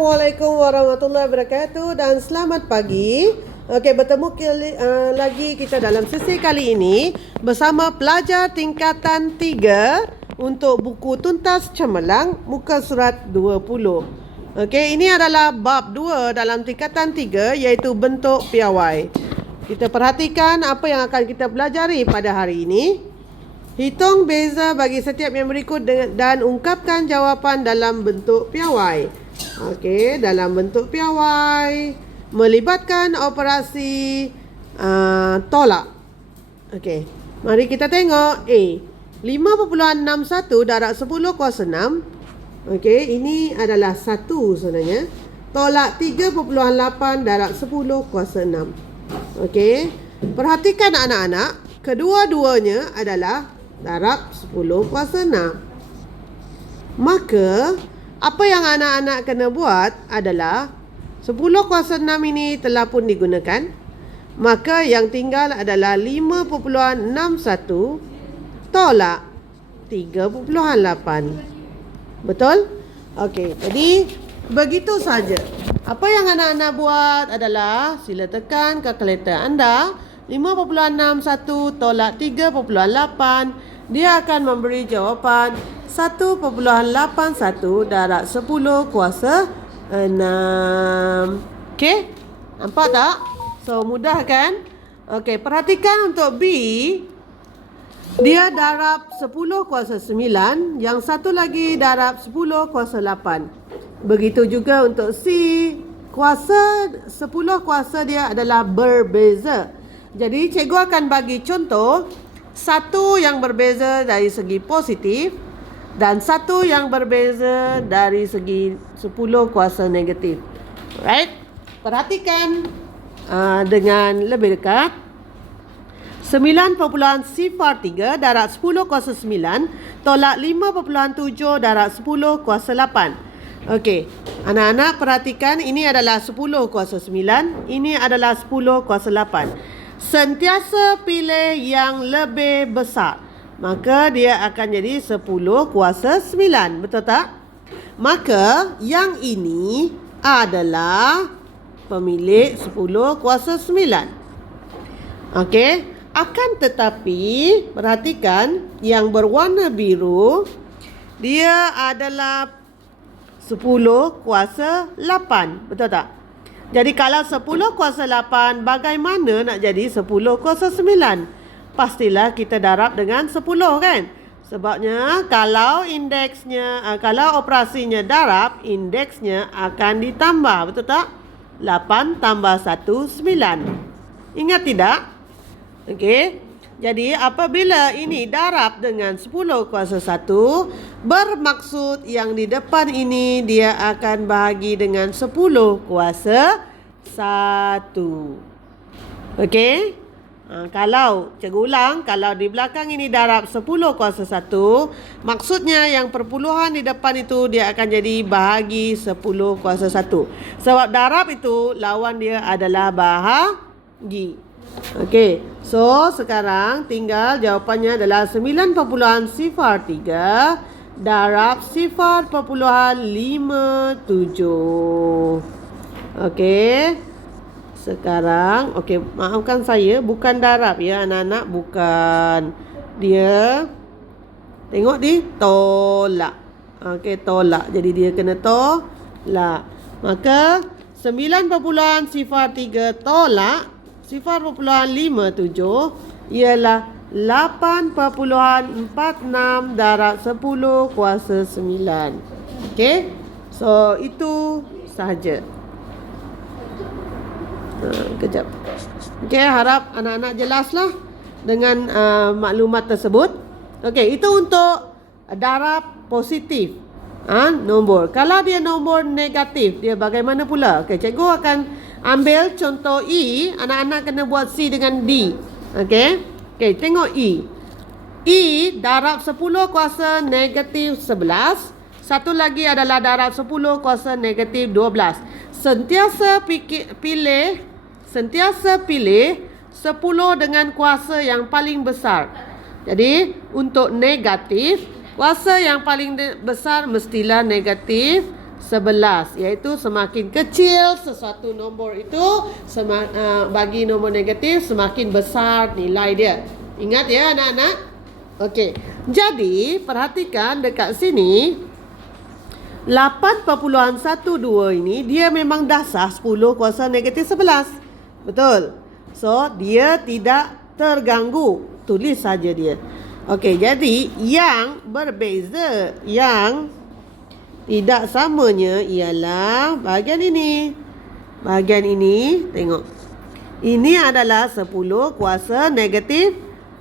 Assalamualaikum warahmatullahi wabarakatuh dan selamat pagi. Okey, bertemu lagi kita dalam sesi kali ini bersama pelajar tingkatan 3 untuk buku tuntas cemerlang muka surat 20. Okey, ini adalah bab 2 dalam tingkatan 3 iaitu bentuk piawai. Kita perhatikan apa yang akan kita pelajari pada hari ini. Hitung beza bagi setiap yang berikut dan ungkapkan jawapan dalam bentuk piawai. Okey, dalam bentuk piawai melibatkan operasi tolak. Okey, mari kita tengok A. 5.61 darab 10 kuasa 6. Okey, ini adalah 1 sebenarnya. Tolak 3.8 darab 10 kuasa 6. Okey, perhatikan anak-anak, kedua-duanya adalah darab 10 kuasa 6. Maka apa yang anak-anak kena buat adalah 10 kuasa 6 ini telah pun digunakan. Maka yang tinggal adalah 5.61 tolak 3.8. Betul? Okey, jadi begitu saja. Apa yang anak-anak buat adalah sila tekan kalkulator anda. 5.61 tolak 3.8, dia akan memberi jawapan 1.81 darab 10 kuasa 6. Okey? Nampak tak? So, mudah kan? Okey, perhatikan untuk B. Dia darab 10 kuasa 9. Yang satu lagi darab 10 kuasa 8. Begitu juga untuk C. Kuasa 10 kuasa dia adalah berbeza. Jadi cikgu akan bagi contoh satu yang berbeza dari segi positif dan satu yang berbeza dari segi 10 kuasa negatif. Alright? Perhatikan dengan lebih dekat. 9.03 darab 10 kuasa 9 tolak 5.7 darab 10 kuasa 8. Okey, anak-anak perhatikan, ini adalah 10 kuasa 9, ini adalah 10 kuasa 8. Sentiasa pilih yang lebih besar, maka dia akan jadi 10 kuasa 9. Betul tak? Maka yang ini adalah pemilik 10 kuasa 9. Okey, akan tetapi perhatikan yang berwarna biru, dia adalah 10 kuasa 8. Betul tak? Jadi kalau 10 kuasa 8, bagaimana nak jadi 10 kuasa 9? Pastilah kita darab dengan 10 kan? Sebabnya kalau indeksnya, kalau operasinya darab, indeksnya akan ditambah. Betul tak? 8 tambah 1, 9. Ingat tidak? Okey. Jadi apabila ini darab dengan 10 kuasa 1, bermaksud yang di depan ini dia akan bahagi dengan 10 kuasa 1. Okey? Kalau, cikgu ulang, kalau di belakang ini darab 10 kuasa 1, maksudnya yang perpuluhan di depan itu dia akan jadi bahagi 10 kuasa 1. Sebab darab itu lawan dia adalah bahagi. Okey, so sekarang tinggal jawapannya adalah 9.03 darab 0.57. Okey, sekarang, okey, maafkan saya, bukan darab ya anak-anak, bukan. Dia, tengok di tolak. Okey, tolak, jadi dia kena tolak. Maka 9.03 tolak 0.57 ialah 8.46 darab 10 kuasa 9. Okey? So, itu sahaja. Kejap. Okey, harap anak-anak jelaslah dengan maklumat tersebut. Okey, itu untuk darab positif. Nombor. Kalau dia nombor negatif, dia bagaimana pula? Okey, cikgu akan ambil contoh E. Anak-anak kena buat C dengan D. Okey. Okey, tengok E. E darab 10 kuasa negatif 11. Satu lagi adalah darab 10 kuasa negatif 12. Sentiasa pilih 10 dengan kuasa yang paling besar. Jadi, untuk negatif, kuasa yang paling besar mestilah negatif 11, iaitu semakin kecil sesuatu nombor itu bagi nombor negatif, semakin besar nilai dia. Ingat ya anak-anak? Okey. Jadi perhatikan dekat sini 8.12 ini dia memang dasar 10 kuasa negatif 11. Betul. So dia tidak terganggu. Tulis saja dia. Okey, jadi yang berbeza, yang tidak samanya ialah bahagian ini. Bahagian ini, tengok. Ini adalah 10 kuasa negatif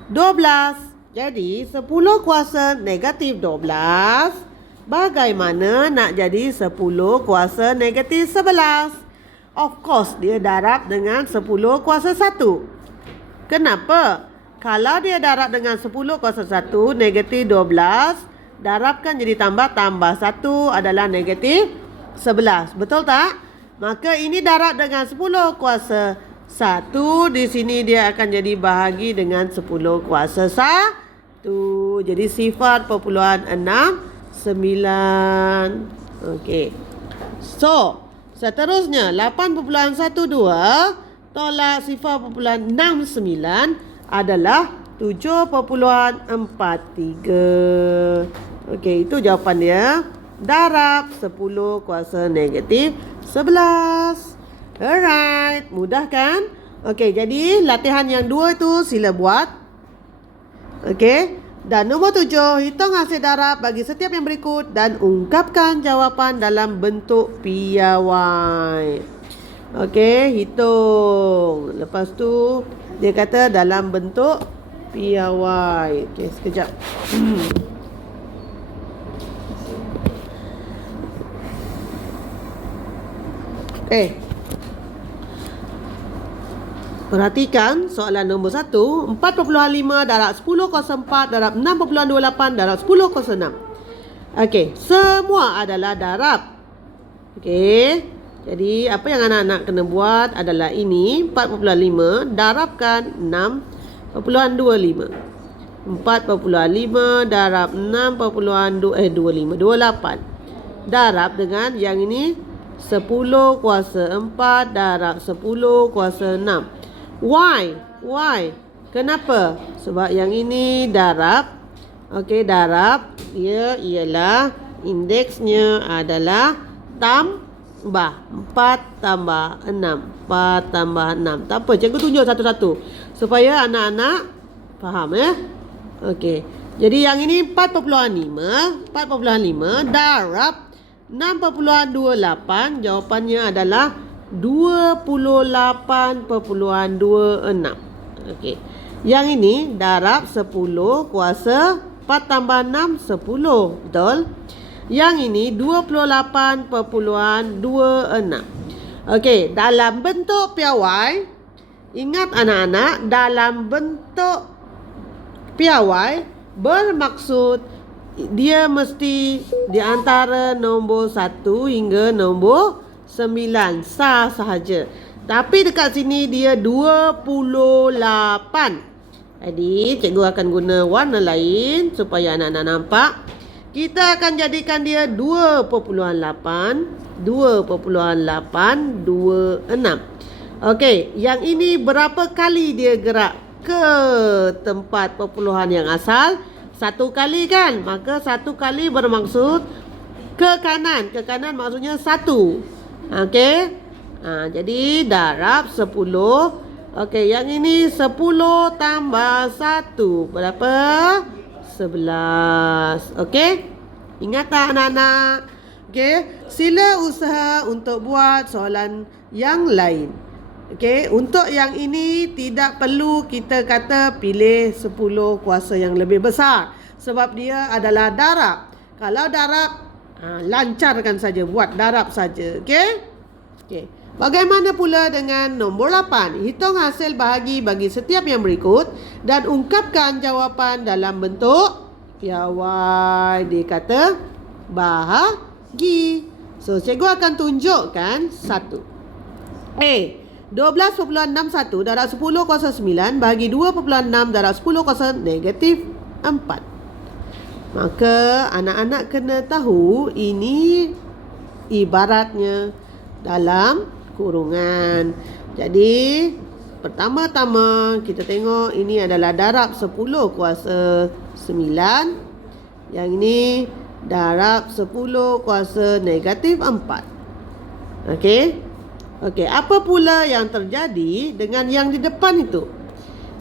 12. Jadi 10 kuasa negatif 12, bagaimana nak jadi 10 kuasa negatif 11? Of course, dia darab dengan 10 kuasa 1. Kenapa? Kalau dia darab dengan 10 kuasa 1, negatif 12, darabkan jadi tambah 1 adalah negatif 11. Betul tak? Maka ini darab dengan 10 kuasa 1. Di sini dia akan jadi bahagi dengan 10 kuasa 1. Jadi 0.69. Okey. So, seterusnya 8.12 tolak 0.69 adalah 7.43. Okey, itu jawapan dia. Darab 10 kuasa negatif 11. Alright, mudah kan? Okey, jadi latihan yang 2 itu sila buat. Okey, dan nombor 7, hitung hasil darab bagi setiap yang berikut dan ungkapkan jawapan dalam bentuk piawai. Okey, hitung. Lepas tu dia kata dalam bentuk piawai. Okey, sekejap. Perhatikan soalan nombor 1. 4.5 darab 10.04 darab 6.28 darab 10.06. Okey, semua adalah darab. Okey, jadi apa yang anak-anak kena buat adalah ini 4.5 darabkan 6.25. 4.5 darab 6.28 darab dengan yang ini 10 kuasa 4 darab 10 kuasa 6. Why? Kenapa? Sebab yang ini darab. Okey, darab dia ialah indeksnya adalah tambah 4 tambah 6. 4 tambah 6. Tak apa, cikgu tunjuk satu-satu supaya anak-anak faham ya. Okey. Jadi yang ini 4.5 darab 6.28, jawapannya adalah 28.26. Okey. Yang ini darab 10 kuasa 4 tambah 6 10. Betul? Yang ini 28.26. Okey, dalam bentuk piawai, ingat anak-anak, dalam bentuk piawai bermaksud dia mesti di antara nombor 1 hingga nombor 9. Sah sahaja. Tapi dekat sini dia 28. Jadi cikgu akan guna warna lain supaya anak-anak nampak. Kita akan jadikan dia 2.826. Okey, yang ini berapa kali dia gerak ke tempat perpuluhan yang asal? 1 kali kan? Maka 1 kali bermaksud ke kanan. Ke kanan maksudnya 1. Okey. Jadi darab 10. Okey, yang ini 10 tambah 1. Berapa? 11. Okey? Ingat tak anak-anak? Okey, sila usaha untuk buat soalan yang lain. Okey, untuk yang ini tidak perlu kita kata pilih 10 kuasa yang lebih besar sebab dia adalah darab. Kalau darab, lancarkan saja, buat darab saja. Okey? Okey. Bagaimana pula dengan nombor 8? Hitung hasil bahagi bagi setiap yang berikut dan ungkapkan jawapan dalam bentuk piawai. Dia kata bahagi. So, cikgu akan tunjukkan 1. A. 12.61 darab 10 kuasa 9 bahagi 2.6 darab 10 kuasa negatif 4. Maka anak-anak kena tahu ini ibaratnya dalam kurungan. Jadi pertama-tama kita tengok ini adalah darab 10 kuasa 9. Yang ini darab 10 kuasa negatif 4. Okey. Okey, apa pula yang terjadi dengan yang di depan itu?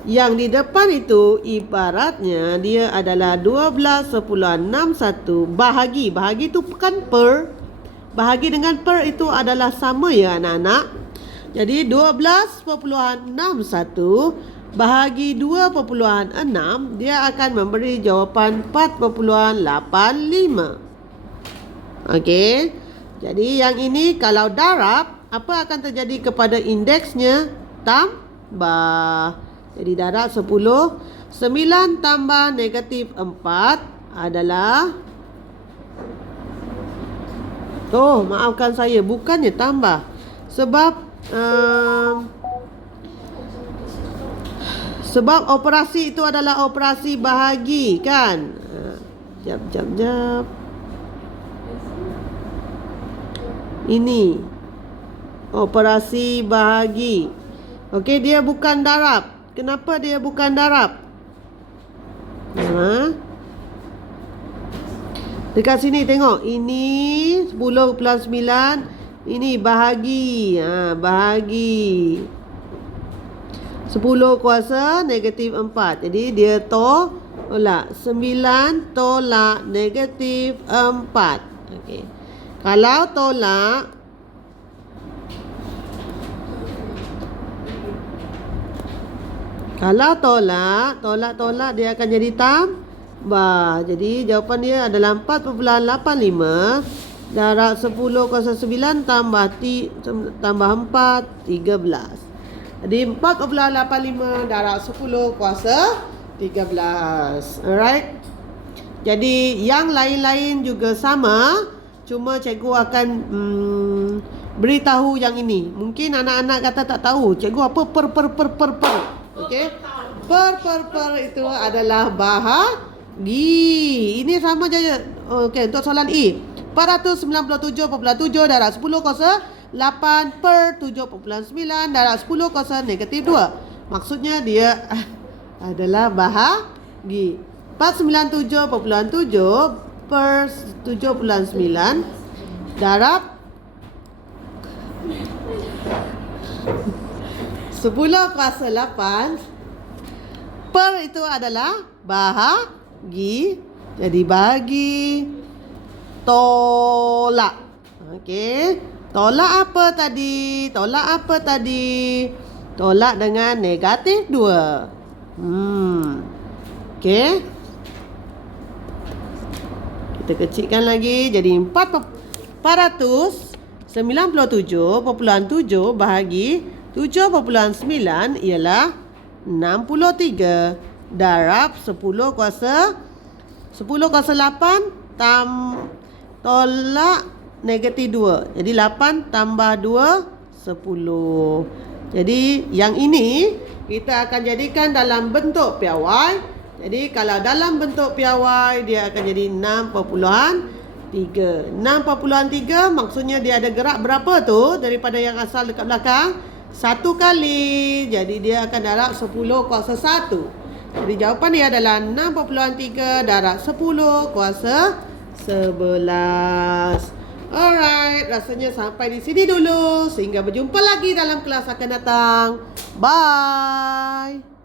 Yang di depan itu ibaratnya dia adalah 12/61 bahagi. Bahagi itu bukan per. Bahagi dengan per itu adalah sama ya anak-anak. Jadi 12/61 bahagi 2/6 dia akan memberi jawapan 4.85. Okey. Jadi yang ini kalau darab, apa akan terjadi kepada indeksnya? Tambah. Jadi darab 10. 9 tambah negatif 4 adalah... Oh, maafkan saya. Bukannya tambah. Sebab operasi itu adalah operasi bahagi, kan? Jap. Ini operasi bahagi. Okey, dia bukan darab. Kenapa dia bukan darab? Dekat sini tengok. Ini 10 plus 9. Ini bahagi. Bahagi 10 kuasa negatif 4. Jadi dia tolak. 9 tolak negatif 4. Okey. Kalau tolak, tolak dia akan jadi tambah. Jadi jawapan dia adalah 4.85 darab 10 kuasa 9 tambah 4, 13. Jadi 4.85 darab 10 kuasa 13. Alright. Jadi yang lain-lain juga sama, cuma cikgu akan beritahu yang ini. Mungkin anak-anak kata tak tahu, cikgu apa per. Okey. Per itu adalah bahagi. Ini sama je. Okey, untuk soalan E. 497.7 darab 10 kuasa 8 per 7.9 darab 10 kuasa negatif 2. Maksudnya dia adalah bahagi. 497.7 per 7.9 darab 10 kuasa 8 per itu adalah bahagi. Jadi bahagi tolak. Okey. Tolak apa tadi? Tolak dengan negatif 2. Okey. Kita kecilkan lagi. Jadi 497.7 bahagi 7.9 ialah 63 darab 10 kuasa 8 tolak negatif 2. Jadi 8 tambah 2 10. Jadi yang ini kita akan jadikan dalam bentuk piawai. Jadi kalau dalam bentuk piawai dia akan jadi 6.3. 6.3 maksudnya dia ada gerak berapa tu daripada yang asal dekat belakang? 1 kali. Jadi dia akan darab 10 kuasa 1. Jadi jawapan dia adalah 6.3 darab 10 kuasa 11. Alright, rasanya sampai di sini dulu. Sehingga berjumpa lagi dalam kelas akan datang. Bye.